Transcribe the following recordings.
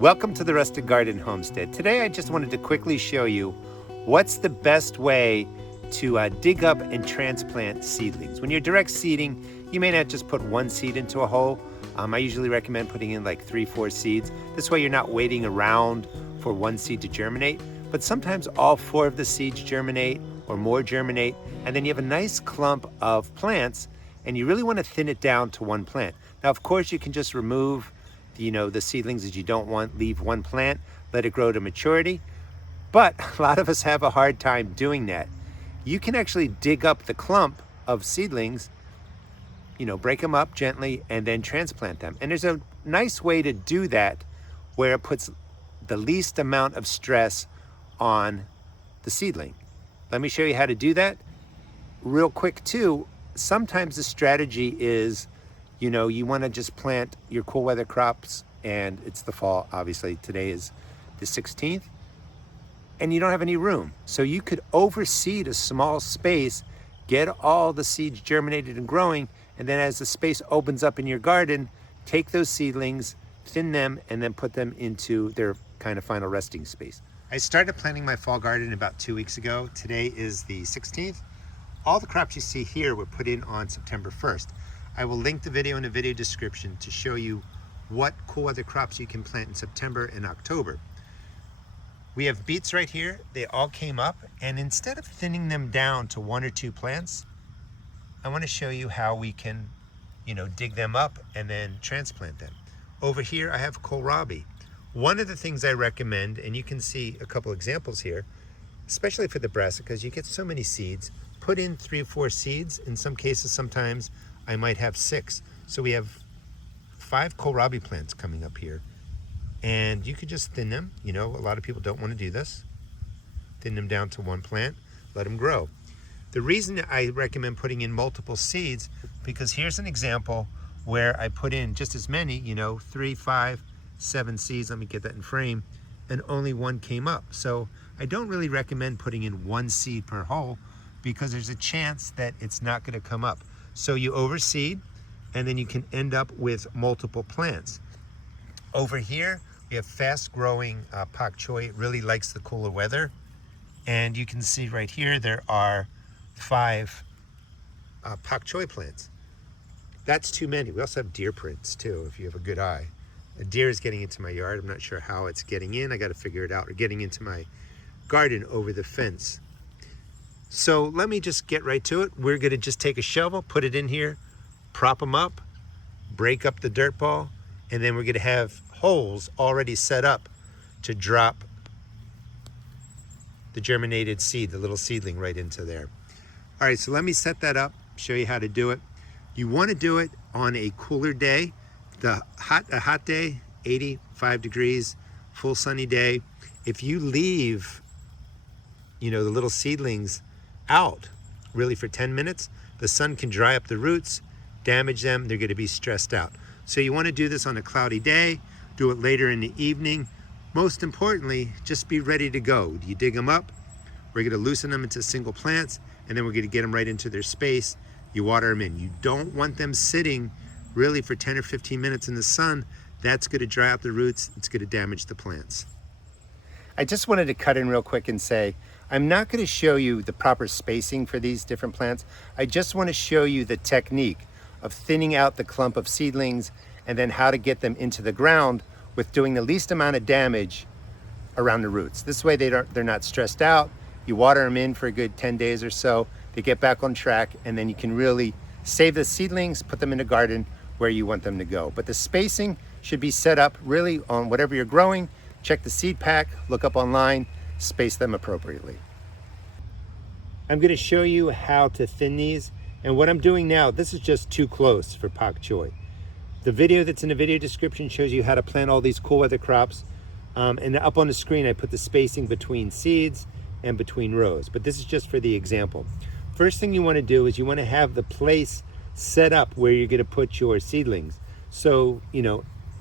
Welcome to the Rustic Garden Homestead. Today I just wanted to quickly show you what's the best way to dig up and transplant seedlings. When you're direct seeding, you may not just put one seed into a hole. I usually recommend putting in like 3-4 seeds. This way you're not waiting around for one seed to germinate, but sometimes all 4 of the seeds germinate or more germinate, and then you have a nice clump of plants and you really want to thin it down to one plant. Now, of course, you can just remove the seedlings that you don't want, leave one plant, let it grow to maturity. But a lot of us have a hard time doing that. You can actually dig up the clump of seedlings, break them up gently and then transplant them. And there's a nice way to do that where it puts the least amount of stress on the seedling. Let me show you how to do that real quick too. Sometimes the strategy is, you want to just plant your cool weather crops and it's the fall, obviously. Today is the 16th and you don't have any room. So you could overseed a small space, get all the seeds germinated and growing, and then as the space opens up in your garden, take those seedlings, thin them, and then put them into their kind of final resting space. I started planting my fall garden about 2 weeks ago. Today is the 16th. All the crops you see here were put in on September 1st. I will link the video in the video description to show you what cool weather crops you can plant in September and October. We have beets right here. They all came up, and instead of thinning them down to 1 or 2 plants, I want to show you how we can, dig them up and then transplant them. Over here, I have kohlrabi. One of the things I recommend, and you can see a couple examples here, especially for the brassicas, you get so many seeds. Put in 3 or 4 seeds. In some cases, sometimes I might have 6. So we have 5 kohlrabi plants coming up here. And you could just thin them. A lot of people don't want to do this. Thin them down to 1 plant, let them grow. The reason I recommend putting in multiple seeds, because here's an example where I put in just as many, 3, 5, 7 seeds. Let me get that in frame. And only 1 came up. So I don't really recommend putting in 1 seed per hole because there's a chance that it's not going to come up. So you overseed, and then you can end up with multiple plants. Over here, we have fast-growing pak Choi. It really likes the cooler weather. And you can see right here, there are 5 pak Choi plants. That's too many. We also have deer prints too, if you have a good eye. A deer is getting into my yard. I'm not sure how it's getting in. I got to figure it out. Or getting into my garden over the fence. So let me just get right to it. We're going to just take a shovel, put it in here, prop them up, break up the dirt ball, and then we're going to have holes already set up to drop the germinated seed, the little seedling, right into there. All right, so let me set that up, show you how to do it. You want to do it on a cooler day. A hot day, 85 degrees, full sunny day. If you leave, the little seedlings out really for 10 minutes, the sun can dry up the roots, damage them, they're going to be stressed out. So you want to do this on a cloudy day, do it later in the evening. Most importantly, just be ready to go. You dig them up, we're going to loosen them into single plants, and then we're going to get them right into their space. You water them in. You don't want them sitting really for 10 or 15 minutes in the sun. That's going to dry up the roots, it's going to damage the plants. I just wanted to cut in real quick and say, I'm not going to show you the proper spacing for these different plants. I just want to show you the technique of thinning out the clump of seedlings and then how to get them into the ground with doing the least amount of damage around the roots. This way they're not stressed out. You water them in for a good 10 days or so. They get back on track, and then you can really save the seedlings, put them in the garden where you want them to go. But the spacing should be set up really on whatever you're growing. Check the seed pack, look up online, space them appropriately. I'm going to show you how to thin these, and what I'm doing now, this is just too close for pak Choi. The video that's in the video description shows you how to plant all these cool weather crops, and up on the screen I put the spacing between seeds and between rows, but this is just for the example. First thing you want to do is you want to have the place set up where you're going to put your seedlings. So,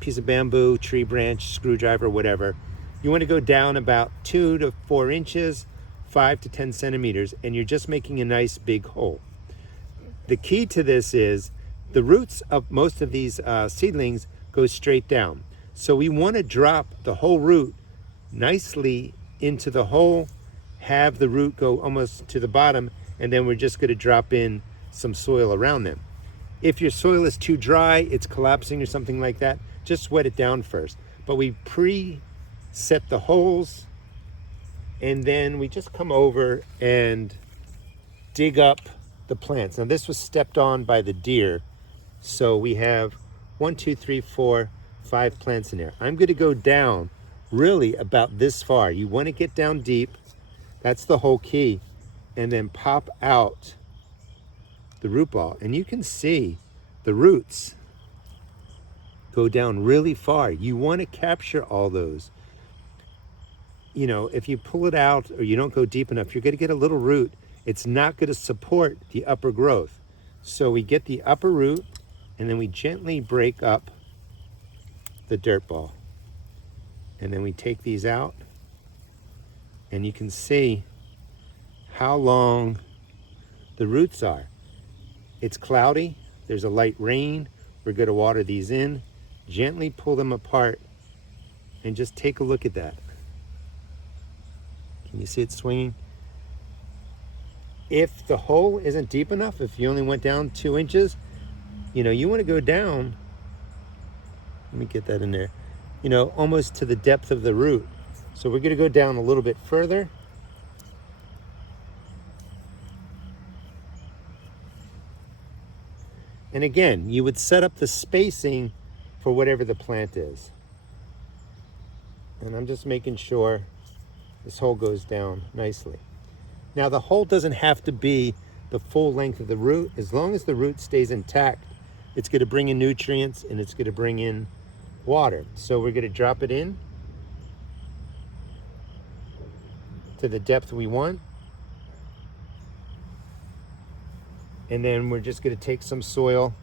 piece of bamboo, tree branch, screwdriver, whatever. You want to go down about 2 to 4 inches, 5 to 10 centimeters, and you're just making a nice big hole. The key to this is the roots of most of these seedlings go straight down. So we want to drop the whole root nicely into the hole, have the root go almost to the bottom, and then we're just going to drop in some soil around them. If your soil is too dry, it's collapsing or something like that, just wet it down first. But we pre-set the holes, and then we just come over and dig up the plants. Now this was stepped on by the deer, so we have 1, 2, 3, 4, 5 plants in there. I'm going to go down really about this far. You want to get down deep. That's the whole key. And then pop out the root ball. And you can see the roots go down really far. You want to capture all those. You know, if you pull it out or you don't go deep enough, you're going to get a little root. It's not going to support the upper growth. So we get the upper root, and then we gently break up the dirt ball. And then we take these out, and you can see how long the roots are. It's cloudy, there's a light rain. We're going to water these in, gently pull them apart, and just take a look at that. Can you see it swinging? If the hole isn't deep enough, if you only went down 2 inches, you know, you want to go down, let me get that in there, you know, almost to the depth of the root. So we're going to go down a little bit further. And again, you would set up the spacing for whatever the plant is. And I'm just making sure this hole goes down nicely. Now the hole doesn't have to be the full length of the root. As long as the root stays intact, it's going to bring in nutrients and it's going to bring in water. So we're going to drop it in to the depth we want. And then we're just going to take some soil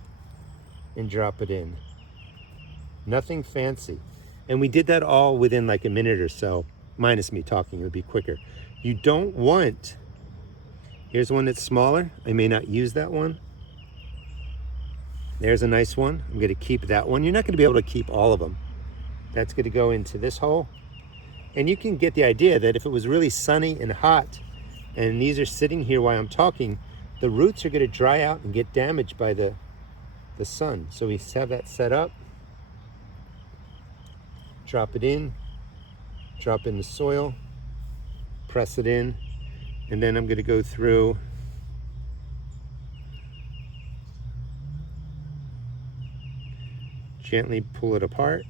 and drop it in. Nothing fancy. And we did that all within like a minute or so, minus me talking, it would be quicker. You don't want, here's one that's smaller. I may not use that one. There's a nice one. I'm going to keep that one. You're not going to be able to keep all of them. That's going to go into this hole. And you can get the idea that if it was really sunny and hot, and these are sitting here while I'm talking, the roots are going to dry out and get damaged by the sun. So we have that set up. Drop it in. Drop in the soil. Press it in. And then I'm going to go through gently pull it apart.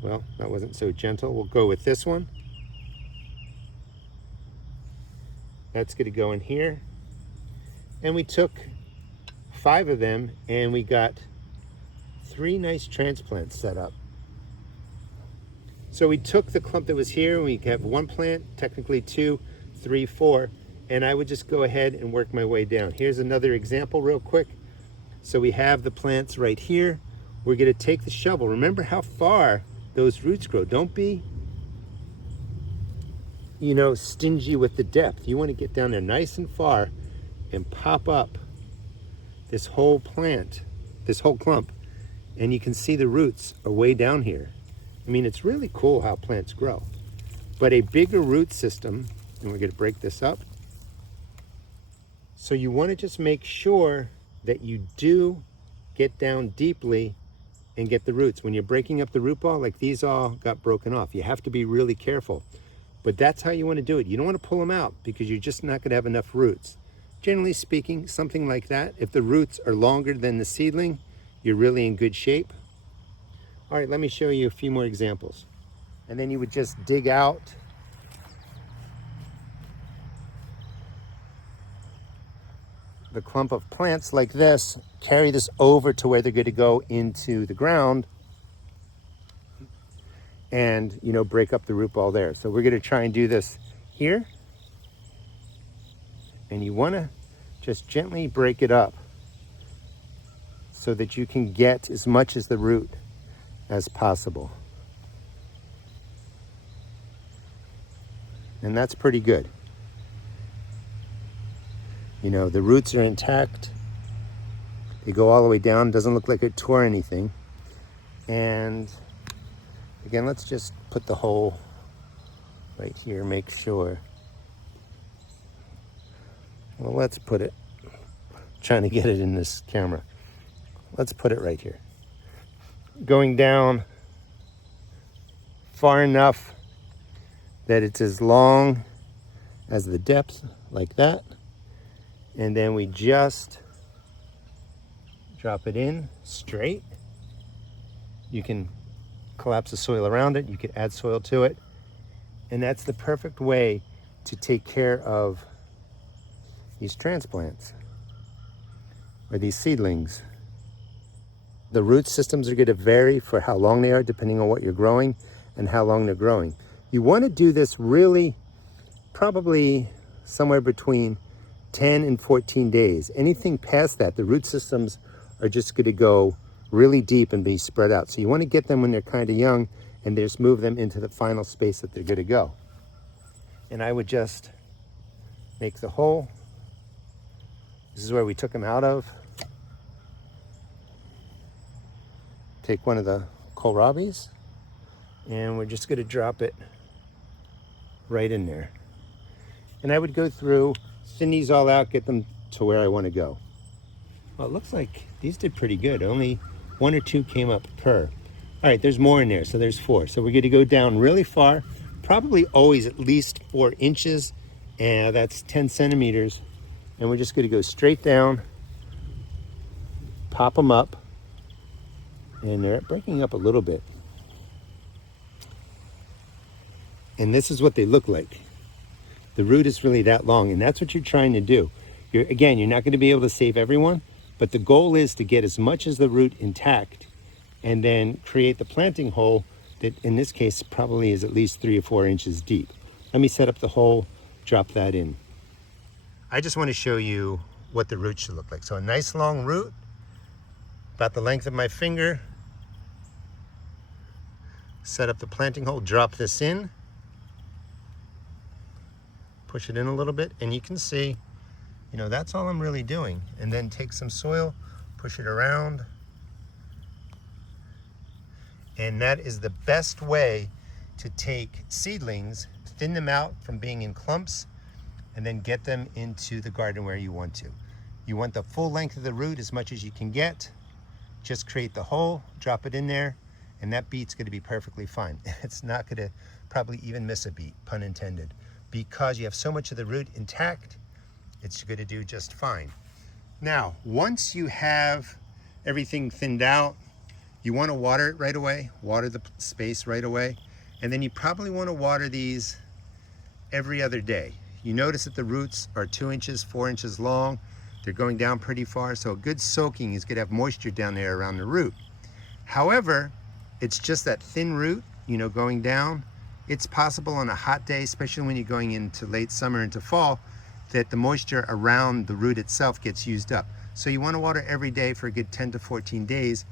Well, that wasn't so gentle. We'll go with this one. That's going to go in here. And we took 5 of them and we got 3 nice transplants set up. So we took the clump that was here, we have 1 plant, technically 2, 3, 4, and I would just go ahead and work my way down. Here's another example real quick. So we have the plants right here. We're going to take the shovel. Remember how far those roots grow. Don't be, you know, stingy with the depth. You want to get down there nice and far and pop up this whole plant, this whole clump. And you can see the roots are way down here. I mean, it's really cool how plants grow. But a bigger root system, and we're going to break this up. So you want to just make sure that you do get down deeply and get the roots. When you're breaking up the root ball, like these all got broken off, you have to be really careful. But that's how you want to do it. You don't want to pull them out because you're just not going to have enough roots. Generally speaking, something like that, if the roots are longer than the seedling, you're really in good shape. All right, let me show you a few more examples. And then you would just dig out the clump of plants like this, carry this over to where they're going to go into the ground and, you know, break up the root ball there. So we're going to try and do this here. And you want to just gently break it up so that you can get as much as the root as possible. And that's pretty good. You know, the roots are intact. They go all the way down. Doesn't look like it tore anything. And Again, let's just put the hole right here, make sure. Well, let's put it, trying to get it in this camera. Let's put it right here. Going down far enough that it's as long as the depth, like that. And then we just drop it in straight. You can collapse the soil around it. You could add soil to it. And that's the perfect way to take care of these transplants or these seedlings. The root systems are going to vary for how long they are depending on what you're growing and how long they're growing. You want to do this really probably somewhere between 10 and 14 days. Anything past that, the root systems are just going to go really deep and be spread out. So you want to get them when they're kind of young and just move them into the final space that they're going to go. And I would just make the hole. This is where we took them out of. Take one of the kohlrabis and we're just going to drop it right in there. And I would go through, thin these all out, get them to where I want to go. Well, it looks like these did pretty good. Only 1 or 2 came up per. All right, there's more in there, so there's 4. So we're going to go down really far, probably always at least 4 inches, and that's 10 centimeters. And we're just going to go straight down, pop them up, and they're breaking up a little bit. And this is what they look like. The root is really that long, and that's what you're trying to do. Again, you're not going to be able to save everyone, but the goal is to get as much as the root intact and then create the planting hole that in this case probably is at least 3 or 4 inches deep. Let me set up the hole, drop that in. I just want to show you what the root should look like. So a nice long root, about the length of my finger. Set up the planting hole, drop this in. Push it in a little bit, and you can see, you know, that's all I'm really doing. And then take some soil, push it around. And that is the best way to take seedlings, thin them out from being in clumps, and then get them into the garden where you want to. You want the full length of the root as much as you can get. Just create the hole, drop it in there, and that beet's gonna be perfectly fine. It's not gonna probably even miss a beet, pun intended. Because you have so much of the root intact, it's going to do just fine. Now, once you have everything thinned out, you want to water it right away, water the space right away, and then you probably want to water these every other day. You notice that the roots are 2 inches, 4 inches long. They're going down pretty far, so a good soaking is going to have moisture down there around the root. However, it's just that thin root, you know, going down. It's possible on a hot day, especially when you're going into late summer into fall, that the moisture around the root itself gets used up. So you want to water every day for a good 10 to 14 days.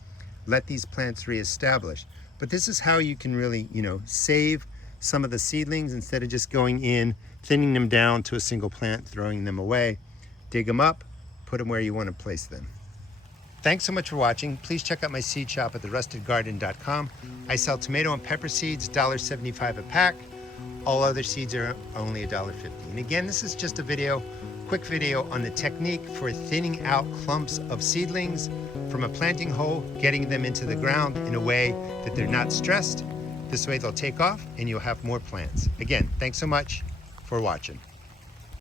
Let these plants reestablish. But this is how you can really, you know, save some of the seedlings instead of just going in, thinning them down to a single plant, throwing them away. Dig them up, put them where you want to place them. Thanks so much for watching. Please check out my seed shop at therustedgarden.com. I sell tomato and pepper seeds, $1.75 a pack. All other seeds are only $1.50. And again, this is just a video, quick video on the technique for thinning out clumps of seedlings from a planting hole, getting them into the ground in a way that they're not stressed. This way they'll take off and you'll have more plants. Again, thanks so much for watching.